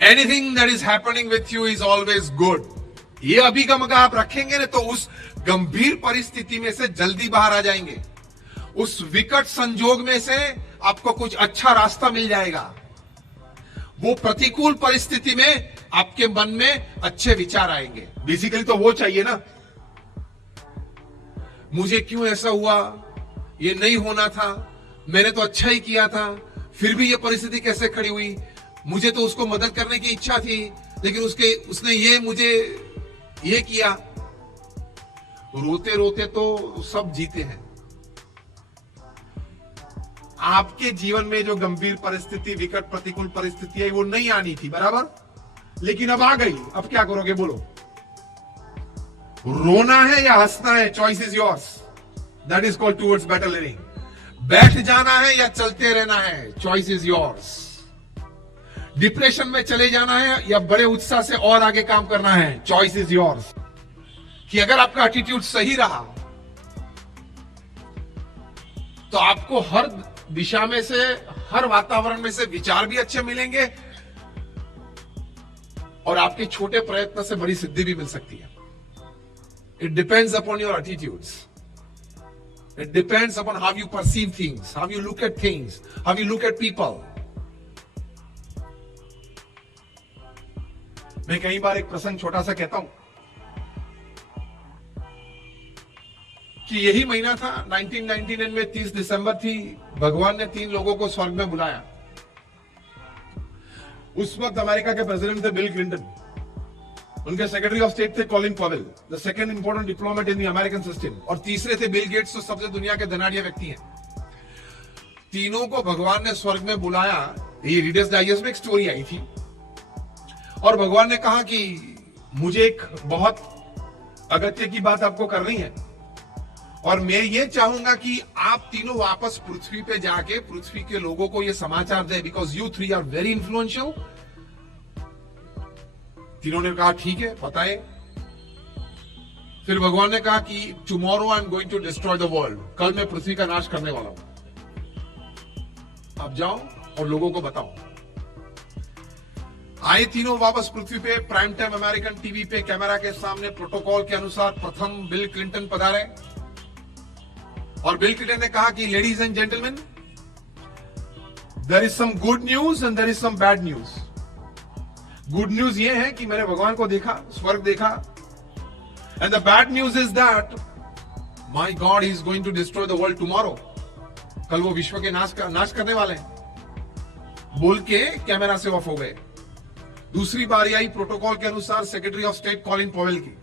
Anything that is happening with you is always good. ये अभिगम अगर आप रखेंगे ना तो उस गंभीर परिस्थिति में से जल्दी बाहर आ जाएंगे। उस विकट संजोग में से आपको कुछ अच्छा रास्ता मिल जाएगा। वो प्रतिकूल परिस्थिति में आपके मन में अच्छे विचार आएंगे। बेसिकली तो वो चाहिए ना, मुझे क्यों ऐसा हुआ, ये नहीं होना था, मैंने तो अच्छा ही किया था, फिर भी ये परिस्थिति कैसे खड़ी हुई, मुझे तो उसको मदद करने की इच्छा थी लेकिन उसने ये मुझे ये किया। रोते रोते तो सब जीते हैं। आपके जीवन में जो गंभीर परिस्थिति, विकट प्रतिकूल परिस्थिति है वो नहीं आनी थी, बराबर, लेकिन अब आ गई। अब क्या करोगे बोलो? रोना है या हंसना है? Choice is yours. That is called towards better living. बैठ जाना है या चलते रहना है? Choice is yours. डिप्रेशन में चले जाना है या बड़े उत्साह से और आगे काम करना है? Choice is yours. कि अगर आपका एटीट्यूड सही रहा तो आपको हर दिशा में से, हर वातावरण में से विचार भी अच्छे मिलेंगे और आपके छोटे प्रयत्न से बड़ी सिद्धि भी मिल सकती है। It depends upon your attitudes. It depends upon how you perceive things, how you look at things, how you look at people. मैं कई बार एक प्रसंग छोटा सा कहता हूं कि यही महीना था 1999 में, 30 दिसंबर थी। भगवान ने 3 लोगों को स्वर्ग में बुलाया। उस वक्त अमेरिका के प्रेसिडेंट थे बिल क्लिंटन, उनके सेक्रेटरी ऑफ स्टेट थे Colin Powell, the second important diplomat in the American system, और तीसरे थे बिल गेट्स, जो सबसे दुनिया के धनाढ्य व्यक्ति हैं। तीनों को भगवान ने स्वर्ग में बुलाया। ये रीडर्स डाइजेस्ट में एक स्टोरी आई थी और भगवान ने कहा कि मुझे एक बहुत अगत्य की बात आपको करनी है और मैं ये चाहूंगा कि आप तीनों वापस पृथ्वी पे जाके पृथ्वी के लोगों को ये समाचार दे, because you 3 are very influential. तीनों ने कहा ठीक है, बताए। फिर भगवान ने कहा कि tomorrow I am going to destroy the world, कल मैं पृथ्वी का नाश करने वाला हूं, आप जाओ और लोगों को बताओ। आए तीनों वापस पृथ्वी पे, प्राइम टाइम अमेरिकन टीवी पे कैमरा के सामने प्रोटोकॉल के अनुसार प्रथम बिल क्लिंटन पधारे और बिल क्लिंटन ने कहा कि ladies and gentleman, there is some good news and there is some bad news. Good news ये है कि मैंने भगवान को देखा, स्वर्ग देखा, and the bad news is that my God is going to destroy the world tomorrow, कल वो विश्व के नाश करने वाले हैं। बोल के कैमरा से ऑफ हो गए। दूसरी बारी आई प्रोटोकॉल के अनुसार secretary of state Colin Powell की।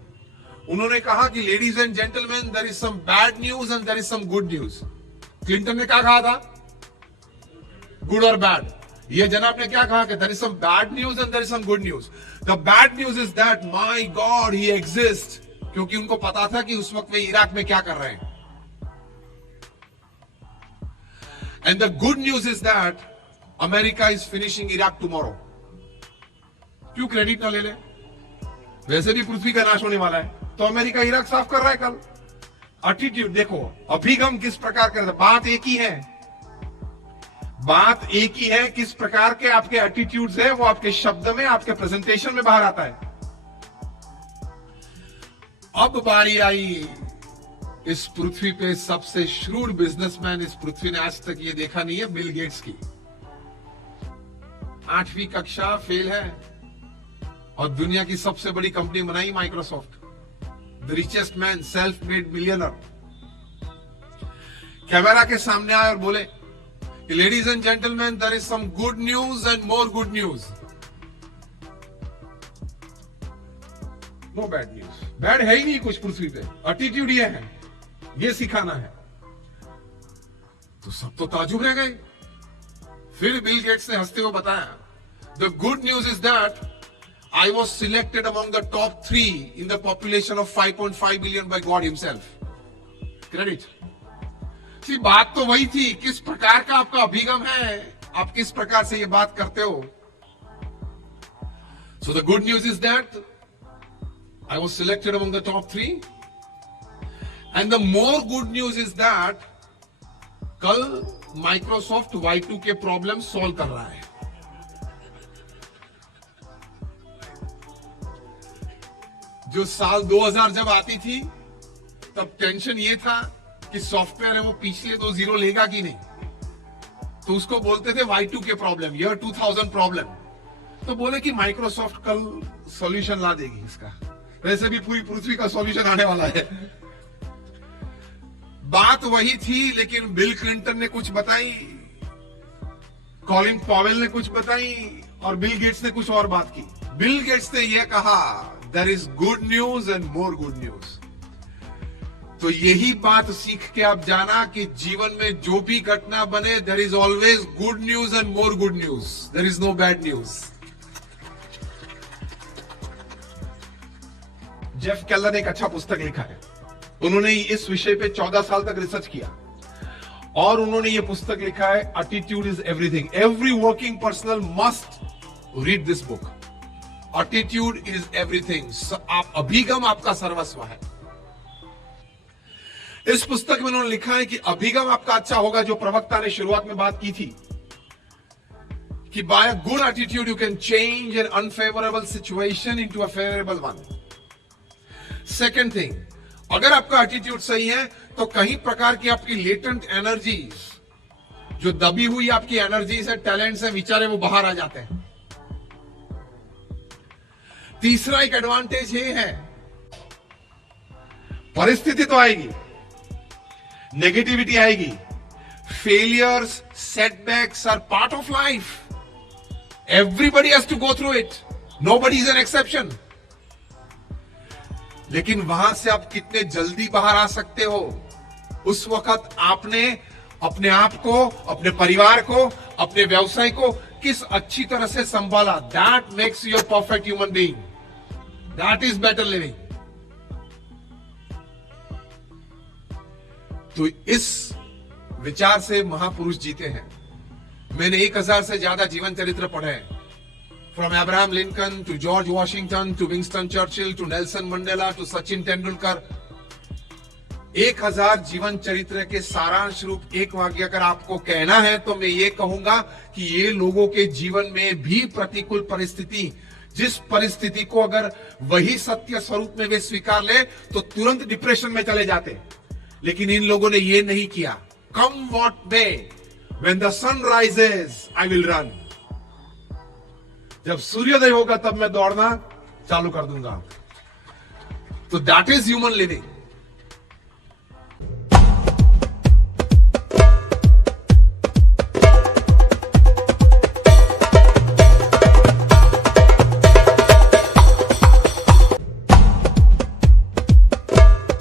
उन्होंने कहा कि ladies and gentleman, there is some bad news and there is some good news. Clinton ने क्या कहा था? गुड और बैड। ये जनाब ने क्या कहा कि there is some bad news and there is some good news. The bad news is that my God he exist, क्योंकि उनको पता था कि उस वक्त वे इराक में क्या कर रहे हैं। And the good news is that America is finishing Iraq tomorrow. क्यों क्रेडिट ना ले ले? वैसे भी पृथ्वी का नाश होने वाला है, तो अमेरिका इराक साफ कर रहा है कल। एटीट्यूड देखो, अभिगम किस प्रकार का। बात एक ही है, बात एक ही है, किस प्रकार के आपके एटीट्यूड्स है, वो आपके शब्द में, आपके प्रेजेंटेशन में बाहर आता है। अब बारी आई इस पृथ्वी पे सबसे श्रूड बिजनेसमैन इस पृथ्वी ने आज तक ये देखा नहीं है, बिल गेट्स की। 8वीं कक्षा फेल है और दुनिया की सबसे बड़ी कंपनी बनाई Microsoft. The richest man, self made millionaire, camera के सामने आए और बोले कि ladies and gentleman, there is some good news and more good news. No bad news. Bad है ही नहीं कुछ पृथ्वी पे, एटीट्यूड ये है, ये सिखाना है। तो सब तो ताजुब रह गए। फिर बिल गेट्स ने हंसते हुए बताया, the good news is that I was selected among the top 3 in the population of 5.5 billion by God himself. Credit. See, बात तो वही थी, किस प्रकार का आपका अभिगम है, आप किस प्रकार से ये बात करते हो। So the good news is that I was selected among the top 3, and the more good news is that कल Microsoft Y2K प्रॉब्लम सॉल्व कर रहा है। जो साल 2000 जब आती थी तब टेंशन ये था कि सॉफ्टवेयर है वो पिछले 2 जीरो लेगा कि नहीं, तो उसको बोलते थे Y2K प्रॉब्लम, ईयर 2000 प्रॉब्लम। तो बोले कि माइक्रोसॉफ्ट कल सॉल्यूशन ला देगी इसका, वैसे भी पूरी पृथ्वी का सॉल्यूशन आने वाला है। बात वही थी, लेकिन बिल क्लिंटन ने कुछ बताई, कॉलिन पॉवेल ने कुछ बताई और बिल गेट्स ने कुछ और बात की। बिल गेट्स ने यह कहा there is good news and more good news. तो यही बात सीख के आप जाना कि जीवन में जो भी घटना बने, there is always good news and more good news, there is no bad news. Jeff Keller ने एक अच्छा पुस्तक लिखा है, उन्होंने इस विषय पे 14 साल तक रिसर्च किया और उन्होंने ये पुस्तक लिखा है attitude is everything. Every working personal must read this book. Attitude is everything. आप अभिगम आपका सर्वस्व है। इस पुस्तक में उन्होंने लिखा है कि अभिगम आपका अच्छा होगा, जो प्रवक्ता ने शुरुआत में बात की थी कि by a good attitude you can change an unfavourable situation into a favourable one. Second thing, अगर आपका एटीट्यूड सही है तो कई प्रकार की आपकी लेटेंट एनर्जीज, जो दबी हुई आपकी एनर्जीज है, टैलेंट्स है, विचार है, वो बाहर आ जाते हैं। तीसरा एक एडवांटेज ये है, परिस्थिति तो आएगी, नेगेटिविटी आएगी, failures, setbacks are part of life. Everybody has to go through it, nobody is an exception. लेकिन वहां से आप कितने जल्दी बाहर आ सकते हो, उस वक्त आपने अपने आप को, अपने परिवार को, अपने व्यवसाय को किस अच्छी तरह से संभाला। That makes you a perfect human being, that is better living. तो इस विचार से महापुरुष जीते हैं। मैंने 1000 से ज्यादा जीवन चरित्र पढ़े हैं, from Abraham Lincoln to George Washington to Winston Churchill to Nelson Mandela to Sachin Tendulkar. 1000 जीवन चरित्र के सारांश रूप एक वाक्य अगर आपको कहना है तो मैं ये कहूंगा कि ये लोगों के जीवन में भी प्रतिकूल परिस्थिति, जिस परिस्थिति को अगर वही सत्य स्वरूप में वे स्वीकार ले तो तुरंत डिप्रेशन में चले जाते, लेकिन इन लोगों ने ये नहीं किया। Come what may, when the sun rises I will run. जब सूर्योदय होगा तब मैं दौड़ना चालू कर दूंगा। तो दैट इज ह्यूमन लिविंग।